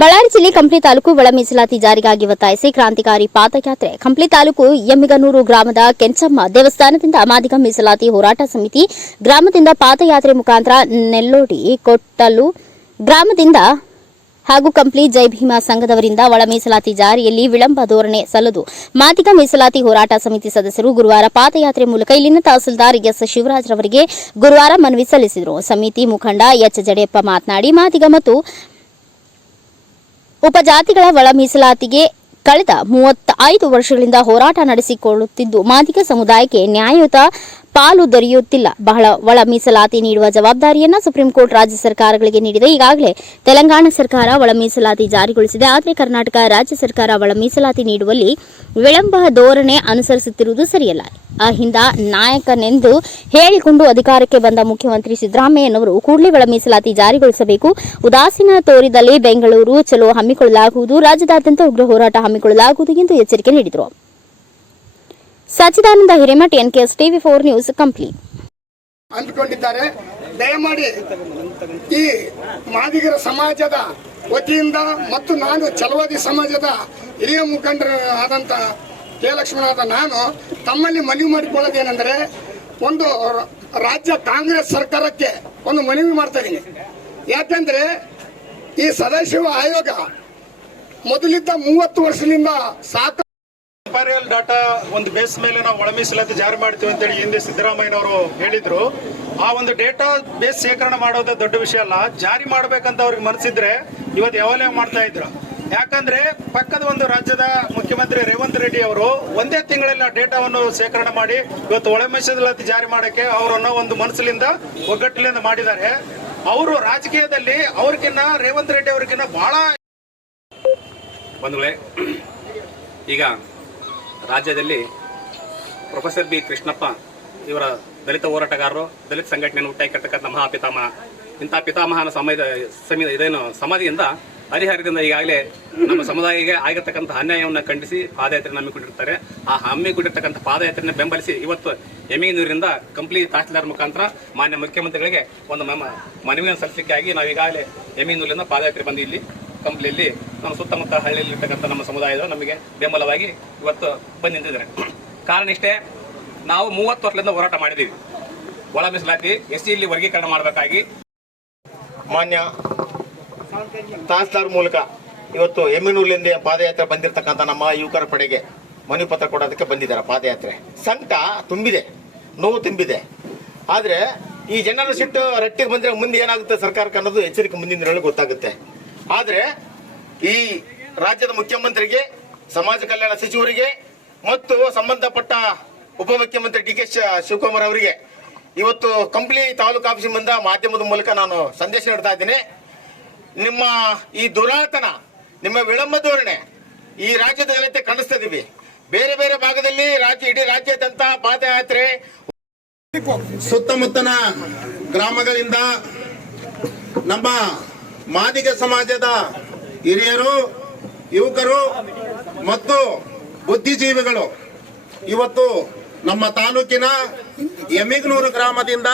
ಬಳ್ಳಾರಿ ಜಿಲ್ಲೆ ಕಂಪ್ಲಿ ತಾಲೂಕು ಒಳ ಮೀಸಲಾತಿ ಜಾರಿಗಾಗಿ ಒತ್ತಾಯಿಸಿ ಕ್ರಾಂತಿಕಾರಿ ಪಾದಯಾತ್ರೆ. ಕಂಪ್ಲಿ ತಾಲೂಕು ಎಮ್ಮಿಗನೂರು ಗ್ರಾಮದ ಕೆಂಚಮ್ಮ ದೇವಸ್ಥಾನದಿಂದ ಮಾದಿಗ ಮೀಸಲಾತಿ ಹೋರಾಟ ಸಮಿತಿ ಗ್ರಾಮದಿಂದ ಪಾದಯಾತ್ರೆ ಮುಖಾಂತರ ನೆಲ್ಲೋಡಿ ಕೊಟ್ಟಲು ಗ್ರಾಮದಿಂದ ಹಾಗೂ ಕಂಪ್ಲಿ ಜೈ ಭೀಮಾ ಸಂಘದವರಿಂದ ಒಳ ಮೀಸಲಾತಿ ಜಾರಿಯಲ್ಲಿ ವಿಳಂಬ ಧೋರಣೆ ಸಲ್ಲದು. ಮಾದಿಗ ಮೀಸಲಾತಿ ಹೋರಾಟ ಸಮಿತಿ ಸದಸ್ಯರು ಗುರುವಾರ ಪಾದಯಾತ್ರೆ ಮೂಲಕ ಇಲ್ಲಿನ ತಹಸೀಲ್ದಾರ್ ಎಸ್ ಶಿವರಾಜ್ ರವರಿಗೆ ಗುರುವಾರ ಮನವಿ ಸಲ್ಲಿಸಿದರು. ಸಮಿತಿ ಮುಖಂಡ ಎಚ್ ಜಡೆಯಪ್ಪ ಮಾತನಾಡಿ, ಮಾದಿಗ ಮತ್ತು ಉಪಜಾತಿಗಳ ಒಳ ಮೀಸಲಾತಿಗೆ ಕಳೆದ ಮೂವತ್ತ ಐದು ವರ್ಷಗಳಿಂದ ಹೋರಾಟ ನಡೆಸಿಕೊಳ್ಳುತ್ತಿದ್ದು ಮಾದಿಗ ಸಮುದಾಯಕ್ಕೆ ನ್ಯಾಯಯುತ ಪಾಲು ದೊರೆಯುತ್ತಿಲ್ಲ. ಬಹಳ ಒಳ ಮೀಸಲಾತಿ ನೀಡುವ ಜವಾಬ್ದಾರಿಯನ್ನ ಸುಪ್ರೀಂ ಕೋರ್ಟ್ ರಾಜ್ಯ ಸರ್ಕಾರಗಳಿಗೆ ನೀಡಿದೆ. ಈಗಾಗಲೇ ತೆಲಂಗಾಣ ಸರ್ಕಾರ ಒಳ ಮೀಸಲಾತಿ ಜಾರಿಗೊಳಿಸಿದೆ. ಆದರೆ ಕರ್ನಾಟಕ ರಾಜ್ಯ ಸರ್ಕಾರ ಒಳ ಮೀಸಲಾತಿ ನೀಡುವಲ್ಲಿ ವಿಳಂಬ ಧೋರಣೆ ಅನುಸರಿಸುತ್ತಿರುವುದು ಸರಿಯಲ್ಲ. ಅಹಿಂದ ನಾಯಕನೆಂದು ಹೇಳಿಕೊಂಡು ಅಧಿಕಾರಕ್ಕೆ ಬಂದ ಮುಖ್ಯಮಂತ್ರಿ ಸಿದ್ದರಾಮಯ್ಯನವರು ಕೂಡಲೇ ಒಳ ಮೀಸಲಾತಿ ಜಾರಿಗೊಳಿಸಬೇಕು. ಉದಾಸೀನ ತೋರಿದಲ್ಲಿ ಬೆಂಗಳೂರು ಚಲೋ ಹಮ್ಮಿಕೊಳ್ಳಲಾಗುವುದು. ರಾಜ್ಯದಾದ್ಯಂತ ಉಗ್ರ ಹೋರಾಟ ಹಮ್ಮಿಕೊಳ್ಳಲಾಗುವುದು ಎಂದು ಎಚ್ಚರಿಕೆ ನೀಡಿದರು. Sachidananda Hiremath, NKS TV four news complete ಅಂದುಕೊಂಡಿದ್ದಾರೆ. ದಯಮಾಡಿ ಈ ಮಾದಿಗರ ಸಮಾಜದ ವತಿಯಿಂದ ಮತ್ತು ನಾನು ಛಲವಾದಿ ಸಮಾಜದ ಹಿರಿಯ ಮುಖಂಡರ ಆದಂತ ಕೆ. ಲಕ್ಷ್ಮಣಾದ ನಾನು ತಮ್ಮಲ್ಲಿ ಮನವಿ ಮಾಡಿಕೊಳ್ಳೋದೇನೆಂದರೆ ಒಂದು ರಾಜ್ಯ ಕಾಂಗ್ರೆಸ್ ಸರ್ಕಾರಕ್ಕೆ ಒಂದು ಮನವಿ ಮಾಡ್ತಾ ಇದ್ದೀನಿ. ಯಾಕೆಂದ್ರೆ ಈ ಸದಾಶಿವ ಆಯೋಗ ಮೊದಲಿದ್ದ ಮೂವತ್ತು ವರ್ಷದಿಂದ ಸಾಕು ಎಂಪೈರಿಯಲ್ ಡಾಟಾ ಒಂದು ಬೇಸ್ ಮೇಲೆ ನಾವು ಒಳ ಮೀಸಲಾತಿ ಜಾರಿ ಮಾಡ್ತೀವಿ ಅಂತೇಳಿ ಹಿಂದೆ ಸಿದ್ದರಾಮಯ್ಯನವರು ಹೇಳಿದ್ರು. ಆ ಒಂದು ಡೇಟಾ ಬೇಸ್ ಶೇಖರಣೆ ಮಾಡೋದು ದೊಡ್ಡ ವಿಷಯ ಅಲ್ಲ. ಜಾರಿ ಮಾಡ್ಬೇಕಂತ ಅವ್ರಿಗೆ ಮನಸ್ಸಿದ್ರೆ ಇವತ್ತು ಯಾವಲೇ ಮಾಡ್ತಾ ಇದ್ರು. ಯಾಕಂದ್ರೆ ಪಕ್ಕದ ಒಂದು ರಾಜ್ಯದ ಮುಖ್ಯಮಂತ್ರಿ ರೇವಂತ್ ರೆಡ್ಡಿ ಅವರು ಒಂದೇ ತಿಂಗಳಲ್ಲಿ ಆ ಡೇಟಾವನ್ನು ಶೇಖರಣೆ ಮಾಡಿ ಇವತ್ತು ಒಳ ಜಾರಿ ಮಾಡಕ್ಕೆ ಅವರನ್ನ ಒಂದು ಮನಸ್ಸಿನಿಂದ ಒಗ್ಗಟ್ಟಲಿಂದ ಮಾಡಿದ್ದಾರೆ. ಅವರು ರಾಜಕೀಯದಲ್ಲಿ ಅವ್ರಿಗಿನ್ನ ರೇವಂತ್ ರೆಡ್ಡಿ ಅವ್ರಿಗಿನ್ನ ಬಹಳ ಬಂಧುಗಳೇ, ಈಗ ರಾಜ್ಯದಲ್ಲಿ ಪ್ರೊಫೆಸರ್ ಬಿ ಕೃಷ್ಣಪ್ಪ ಇವರ ದಲಿತ ಹೋರಾಟಗಾರರು, ದಲಿತ ಸಂಘಟನೆಯನ್ನು ಹುಟ್ಟಾಕಿರ್ತಕ್ಕಂಥ ಮಹಾಪಿತಾಮಹ ಇಂಥ ಪಿತಾಮಹನ ಸಮಯದ ಸಮಯ ಇದೇನು ಸಮಾಧಿಯಿಂದ ಹರಿಹರದಿಂದ ಈಗಾಗಲೇ ನಮ್ಮ ಸಮುದಾಯಕ್ಕೆ ಆಗಿರ್ತಕ್ಕಂಥ ಅನ್ಯಾಯವನ್ನು ಖಂಡಿಸಿ ಪಾದಯಾತ್ರೆ ಹಮ್ಮಿಕೊಂಡಿರ್ತಾರೆ. ಆ ಹಮ್ಮಿಕೊಂಡಿರ್ತಕ್ಕಂಥ ಪಾದಯಾತ್ರೆಯನ್ನು ಬೆಂಬಲಿಸಿ ಇವತ್ತು ಎಮಿನೂರಿಂದ ಕಂಪ್ಲಿ ತಹಸೀಲ್ದಾರ್ ಮುಖಾಂತರ ಮಾನ್ಯ ಮುಖ್ಯಮಂತ್ರಿಗಳಿಗೆ ಒಂದು ಮನವಿಯನ್ನು ಸಲ್ಲಿಸಲಿಕ್ಕಾಗಿ ನಾವು ಈಗಾಗಲೇ ಎಮಿನೂರಿಂದ ಪಾದಯಾತ್ರೆ ಬಂದು ಇಲ್ಲಿ ಕಂಪ್ಲಿಯಲ್ಲಿ ನಮ್ಮ ಸುತ್ತಮುತ್ತ ಹಳ್ಳಿಯಲ್ಲಿ ಇರ್ತಕ್ಕಂಥ ನಮ್ಮ ಸಮುದಾಯದ ನಮಗೆ ಬೆಂಬಲವಾಗಿ ಇವತ್ತು ಬಂದು ನಿಂತಿದ್ದಾರೆ. ಕಾರಣ ಇಷ್ಟೇ, ನಾವು ಮೂವತ್ತು ವರ್ಷದಿಂದ ಹೋರಾಟ ಮಾಡಿದ್ದೀವಿ. ಒಳ ಮೀಸಲಾತಿ ಎಸ್ ಸಿ ಇಲ್ಲಿ ವರ್ಗೀಕರಣ ಮಾಡಬೇಕಾಗಿ. ಮಾನ್ಯ ತಹಸೀಲ್ದಾರ್ ಮೂಲಕ ಇವತ್ತು ಎಮ್ಮಿನೂರಿನಿಂದ ಪಾದಯಾತ್ರೆ ಬಂದಿರತಕ್ಕಂಥ ನಮ್ಮ ಯುವಕರ ಪಡೆಗೆ ಮನವಿ ಪತ್ರ ಕೊಡೋದಕ್ಕೆ ಬಂದಿದ್ದಾರೆ ಪಾದಯಾತ್ರೆ. ಸಂಕಟ ತುಂಬಿದೆ, ನೋವು ತುಂಬಿದೆ. ಆದರೆ ಈ ಜನರ ಸಿಟ್ಟು ರಟ್ಟಿಗೆ ಬಂದರೆ ಮುಂದೆ ಏನಾಗುತ್ತೆ ಸರ್ಕಾರಕ್ಕೆ ಅನ್ನೋದು ಎಚ್ಚರಿಕೆ ಮುಂದಿನ ಗೊತ್ತಾಗುತ್ತೆ. ಆದರೆ ಈ ರಾಜ್ಯದ ಮುಖ್ಯಮಂತ್ರಿಗೆ, ಸಮಾಜ ಕಲ್ಯಾಣ ಸಚಿವರಿಗೆ ಮತ್ತು ಸಂಬಂಧಪಟ್ಟ ಉಪಮುಖ್ಯಮಂತ್ರಿ ಡಿ ಕೆ ಶಿವಕುಮಾರ್ ಅವರಿಗೆ ಇವತ್ತು ಕಂಪ್ಲಿ ತಾಲೂಕು ಆಫೀಸಿನಿಂದ ಮಾಧ್ಯಮದ ಮೂಲಕ ನಾನು ಸಂದೇಶ ನೀಡ್ತಾ ಇದ್ದೀನಿ. ನಿಮ್ಮ ಈ ದುರಾತನ, ನಿಮ್ಮ ವಿಳಂಬ ಧೋರಣೆ ಈ ರಾಜ್ಯದ ಜನತೆ ಖಂಡಿಸ್ತಾ ಬೇರೆ ಬೇರೆ ಭಾಗದಲ್ಲಿ ರಾಜ್ಯ, ಇಡೀ ರಾಜ್ಯಾದ್ಯಂತ ಪಾದಯಾತ್ರೆ ಸುತ್ತಮುತ್ತನ ಗ್ರಾಮಗಳಿಂದ ನಮ್ಮ ಮಾದಿಗ ಸಮಾಜದ ಹಿರಿಯರು, ಯುವಕರು ಮತ್ತು ಬುದ್ಧಿಜೀವಿಗಳು. ಇವತ್ತು ನಮ್ಮ ತಾಲೂಕಿನ ಎಮಿಗ್ನೂರು ಗ್ರಾಮದಿಂದ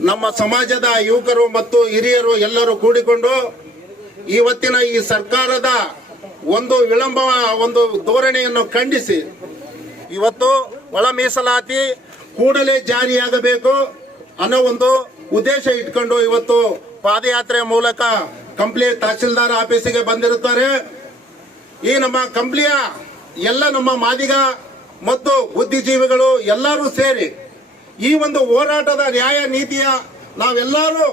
ನಮ್ಮ ಸಮಾಜದ ಯುವಕರು ಮತ್ತು ಹಿರಿಯರು ಎಲ್ಲರೂ ಕೂಡಿಕೊಂಡು ಇವತ್ತಿನ ಈ ಸರ್ಕಾರದ ಒಂದು ವಿಳಂಬ ಒಂದು ಧೋರಣೆಯನ್ನು ಖಂಡಿಸಿ ಇವತ್ತು ಒಳ ಮೀಸಲಾತಿ ಕೂಡಲೇ ಜಾರಿಯಾಗಬೇಕು ಅನ್ನೋ ಒಂದು ಉದ್ದೇಶ ಇಟ್ಕೊಂಡು ಇವತ್ತು ಪಾದಯಾತ್ರೆ ಮೂಲಕ ಕಂಪ್ಲಿ ತಹಸೀಲ್ದಾರ್ ಆಫೀಸಿಗೆ ಬಂದಿರುತ್ತಾರೆ. ಈ ನಮ್ಮ ಕಂಪ್ಲಿಯ ಎಲ್ಲ ನಮ್ಮ ಮಾದಿಗ ಮತ್ತು ಬುದ್ಧಿಜೀವಿಗಳು ಎಲ್ಲರೂ ಸೇರಿ ಈ ಒಂದು ಹೋರಾಟದ ನ್ಯಾಯ ನೀತಿಯ ನಾವೆಲ್ಲರೂ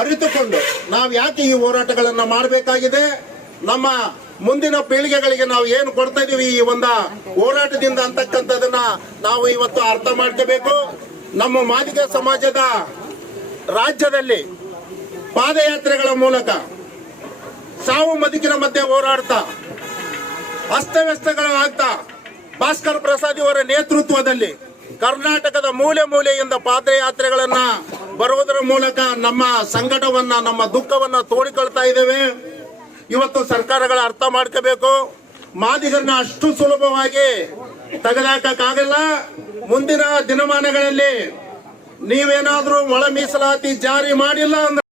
ಅರಿತುಕೊಂಡು ನಾವು ಯಾಕೆ ಈ ಹೋರಾಟಗಳನ್ನು ಮಾಡಬೇಕಾಗಿದೆ? ನಮ್ಮ ಮುಂದಿನ ಪೀಳಿಗೆಗಳಿಗೆ ನಾವು ಏನು ಕೊಡ್ತಾ ಇದೀವಿ ಈ ಒಂದು ಹೋರಾಟದಿಂದ ಅಂತಕ್ಕಂಥದನ್ನ ನಾವು ಇವತ್ತು ಅರ್ಥ ಮಾಡ್ಕೋಬೇಕು. ನಮ್ಮ ಮಾದಿಗ ಸಮಾಜದ ರಾಜ್ಯದಲ್ಲಿ ಪಾದಯಾತ್ರೆಗಳ ಮೂಲಕ ಸಾವು ಮದುಕಿನ ಮಧ್ಯೆ ಹೋರಾಡ್ತಾ, ಅಸ್ತವ್ಯಸ್ತಗಳಾಗ್ತಾ ಭಾಸ್ಕರ್ ಪ್ರಸಾದ್ ಅವರ ನೇತೃತ್ವದಲ್ಲಿ ಕರ್ನಾಟಕದ ಮೂಲೆ ಮೂಲೆಯಿಂದ ಪಾದಯಾತ್ರೆಗಳನ್ನ ಬರುವುದರ ಮೂಲಕ ನಮ್ಮ ಸಂಕಟವನ್ನ, ನಮ್ಮ ದುಃಖವನ್ನ ತೋಡಿಕೊಳ್ತಾ ಇದ್ದೇವೆ. ಇವತ್ತು ಸರ್ಕಾರಗಳ ಅರ್ಥ ಮಾಡ್ಕೋಬೇಕು. ಮಾದಿಗರನ್ನ ಅಷ್ಟು ಸುಲಭವಾಗಿ ತೆಗೆದಾಕಕ್ಕಾಗಲ್ಲ. ಮುಂದಿನ ದಿನಮಾನಗಳಲ್ಲಿ ನೀವೇನಾದ್ರೂ ಒಳ ಮೀಸಲಾತಿ ಜಾರಿ ಮಾಡಿಲ್ಲ ಅಂದ್ರೆ